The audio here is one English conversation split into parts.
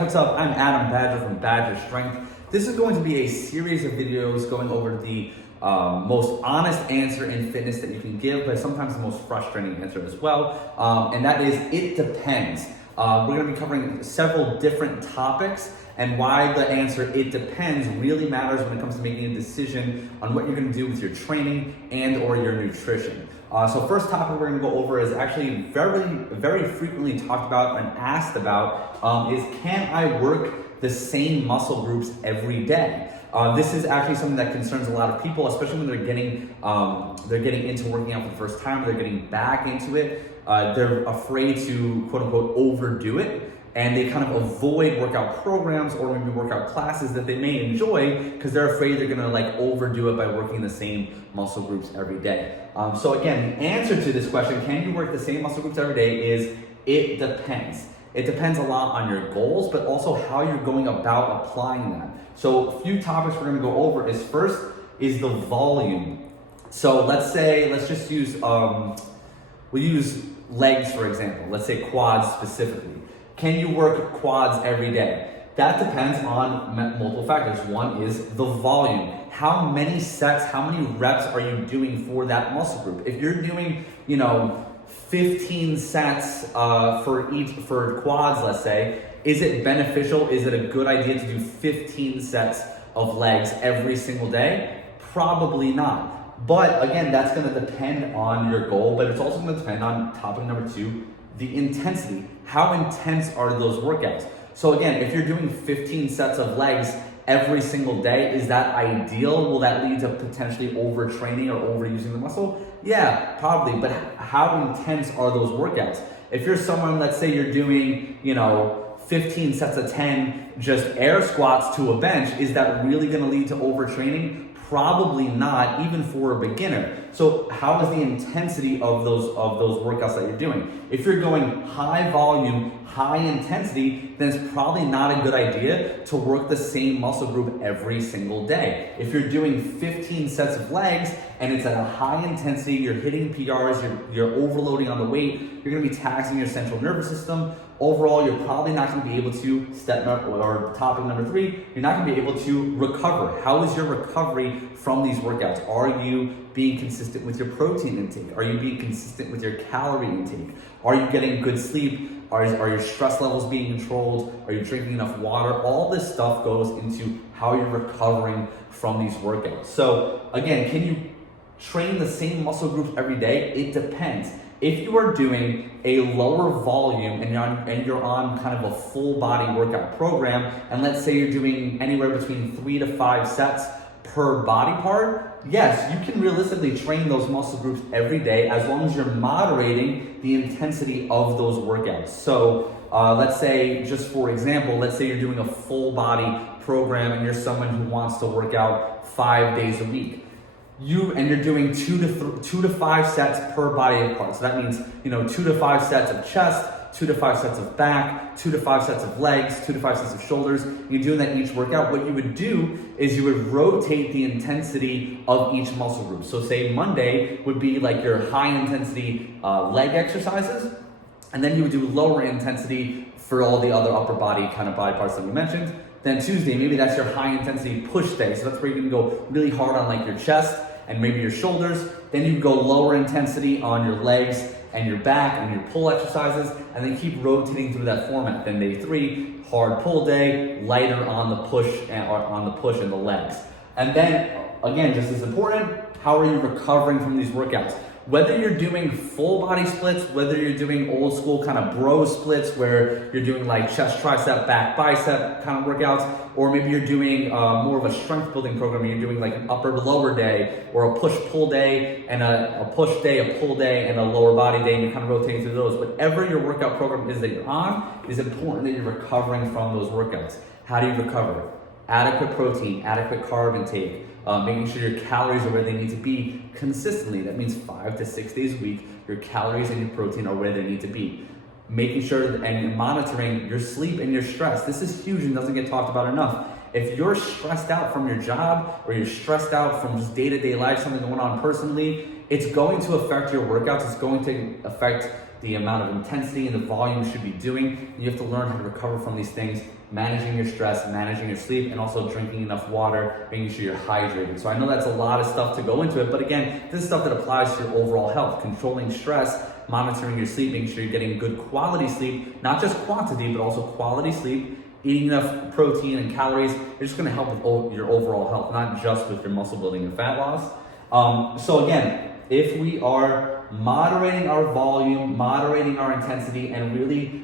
What's up? I'm Adam Badger from Badger Strength. This is going to be a series of videos going over the most honest answer in fitness that you can give, but sometimes the most frustrating answer as well, and that is, it depends. We're going to be covering several different topics and why the answer, it depends, really matters when it comes to making a decision on what you're going to do with your training and or your nutrition. So first topic we're going to go over is actually very frequently talked about and asked about is, can I work the same muscle groups every day? This is actually something that concerns a lot of people, especially when they're getting into working out for the first time, they're getting back into it. They're afraid to quote unquote overdo it, and they kind of avoid workout programs or maybe workout classes that they may enjoy because they're afraid they're gonna like overdo it by working the same muscle groups every day. So again, the answer to this question, can you work the same muscle groups every day, is it depends. It depends a lot on your goals, but also how you're going about applying that. So a few topics we're gonna go over is, first is the volume. So let's just use, we'll use legs for example. Let's say quads specifically. Can you work quads every day? That depends on multiple factors. One is the volume. How many sets, how many reps are you doing for that muscle group? If you're doing, 15 sets for quads, let's say, is it beneficial? Is it a good idea to do 15 sets of legs every single day? Probably not. But again, that's going to depend on your goal, but it's also going to depend on topic number 2, the intensity. How intense are those workouts? So again, if you're doing 15 sets of legs every single day, is that ideal? Will that lead to potentially overtraining or overusing the muscle? Yeah, probably, but how intense are those workouts? If you're someone, let's say you're doing, 15 sets of 10 just air squats to a bench, is that really gonna lead to overtraining? Probably not, even for a beginner. So how is the intensity of those workouts that you're doing? If you're going high volume, high intensity, then it's probably not a good idea to work the same muscle group every single day. If you're doing 15 sets of legs and it's at a high intensity, you're hitting PRs, you're overloading on the weight, you're gonna be taxing your central nervous system. Overall, you're probably not going to be able to, topic number 3, you're not going to be able to recover. How is your recovery from these workouts? Are you being consistent with your protein intake? Are you being consistent with your calorie intake? Are you getting good sleep? Are your stress levels being controlled? Are you drinking enough water? All this stuff goes into how you're recovering from these workouts. So again, can you train the same muscle groups every day? It depends. If you are doing a lower volume and you're on kind of a full body workout program, and let's say you're doing anywhere between 3 to 5 sets per body part, yes, you can realistically train those muscle groups every day as long as you're moderating the intensity of those workouts. So let's say, just for example, let's say you're doing a full body program and you're someone who wants to work out 5 days a week. You're doing 2 to 5 sets per body part. So that means 2 to 5 sets of chest, 2 to 5 sets of back, 2 to 5 sets of legs, 2 to 5 sets of shoulders. You're doing that each workout. What you would do is you would rotate the intensity of each muscle group. So say Monday would be like your high intensity leg exercises, and then you would do lower intensity for all the other upper body kind of body parts that we mentioned. Then Tuesday, maybe that's your high intensity push day. So that's where you can go really hard on like your chest and maybe your shoulders. Then you go lower intensity on your legs and your back and your pull exercises, and then keep rotating through that format. Then day 3, hard pull day, lighter on the push and the legs. And then again, just as important, how are you recovering from these workouts? Whether you're doing full body splits, whether you're doing old school kind of bro splits where you're doing like chest, tricep, back, bicep kind of workouts, or maybe you're doing more of a strength building program and you're doing like an upper lower day or a push pull day and a push day, a pull day, and a lower body day, and you're kind of rotating through those. Whatever your workout program is that you're on, it is important that you're recovering from those workouts. How do you recover? Adequate protein, adequate carb intake, making sure your calories are where they need to be consistently. That means 5 to 6 days a week, your calories and your protein are where they need to be. Making sure and monitoring your sleep and your stress. This is huge and doesn't get talked about enough. If you're stressed out from your job or you're stressed out from just day-to-day life, something going on personally, it's going to affect your workouts. It's going to affect the amount of intensity and the volume you should be doing. You have to learn how to recover from these things managing your stress, managing your sleep, and also drinking enough water, making sure you're hydrated. So I know that's a lot of stuff to go into it, but again, this is stuff that applies to your overall health, controlling stress, monitoring your sleep, making sure you're getting good quality sleep, not just quantity, but also quality sleep, eating enough protein and calories. It's just gonna help with your overall health, not just with your muscle building and fat loss. So again, if we are moderating our volume, moderating our intensity, and really,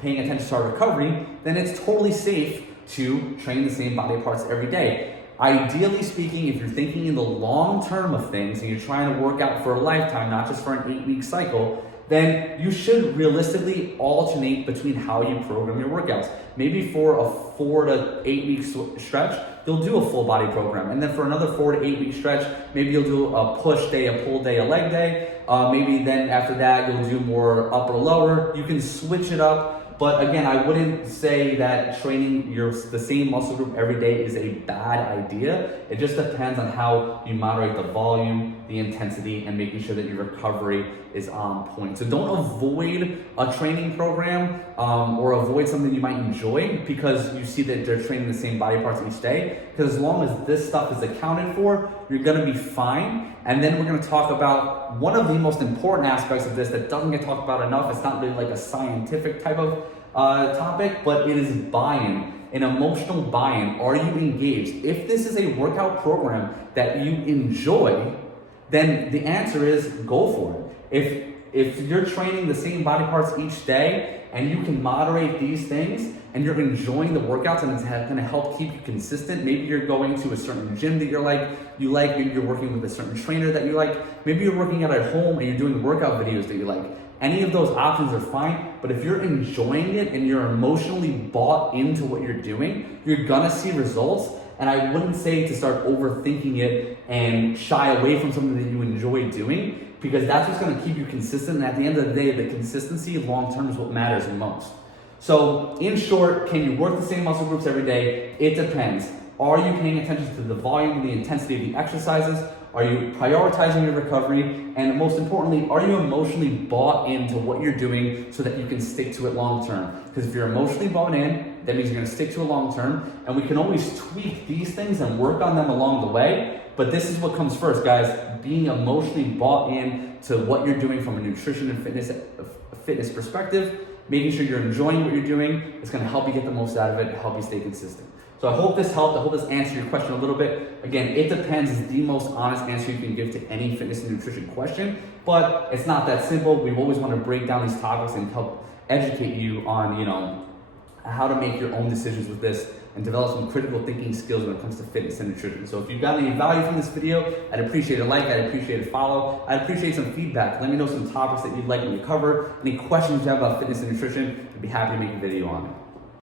paying attention to our recovery, then it's totally safe to train the same body parts every day. Ideally speaking, if you're thinking in the long term of things and you're trying to work out for a lifetime, not just for an 8-week cycle, then you should realistically alternate between how you program your workouts. Maybe for a 4 to 8 week stretch, you'll do a full body program. And then for another 4 to 8 week stretch, maybe you'll do a push day, a pull day, a leg day. Maybe then after that, you'll do more upper lower. You can switch it up. But again, I wouldn't say that training the same muscle group every day is a bad idea. It just depends on how you moderate the volume, the intensity, and making sure that your recovery is on point. So don't avoid a training program or avoid something you might enjoy because you see that they're training the same body parts each day. Because as long as this stuff is accounted for, you're gonna be fine. And then we're gonna talk about one of the most important aspects of this that doesn't get talked about enough. It's not really like a scientific type of topic, but it is buy-in, an emotional buy-in. Are you engaged? If this is a workout program that you enjoy, then the answer is go for it. If you're training the same body parts each day and you can moderate these things and you're enjoying the workouts and it's going to help keep you consistent, maybe you're going to a certain gym that you like, maybe you're working with a certain trainer that you like, maybe you're working out at home and you're doing workout videos that you like. Any of those options are fine, but if you're enjoying it and you're emotionally bought into what you're doing, you're gonna see results. And I wouldn't say to start overthinking it and shy away from something that you enjoy doing, because that's what's gonna keep you consistent. And at the end of the day, the consistency long-term is what matters the most. So in short, can you work the same muscle groups every day? It depends. Are you paying attention to the volume and the intensity of the exercises? Are you prioritizing your recovery? And most importantly, are you emotionally bought into what you're doing so that you can stick to it long term? Because if you're emotionally bought in, that means you're gonna stick to it long term. And we can always tweak these things and work on them along the way. But this is what comes first, guys. Being emotionally bought in to what you're doing from a nutrition and fitness perspective, making sure you're enjoying what you're doing. It's gonna help you get the most out of it, help you stay consistent. So I hope this helped. I hope this answered your question a little bit. Again, it depends is the most honest answer you can give to any fitness and nutrition question, but it's not that simple. We always want to break down these topics and help educate you on, how to make your own decisions with this and develop some critical thinking skills when it comes to fitness and nutrition. So if you've got any value from this video, I'd appreciate a like, I'd appreciate a follow, I'd appreciate some feedback. Let me know some topics that you'd like me to cover. Any questions you have about fitness and nutrition, I'd be happy to make a video on it.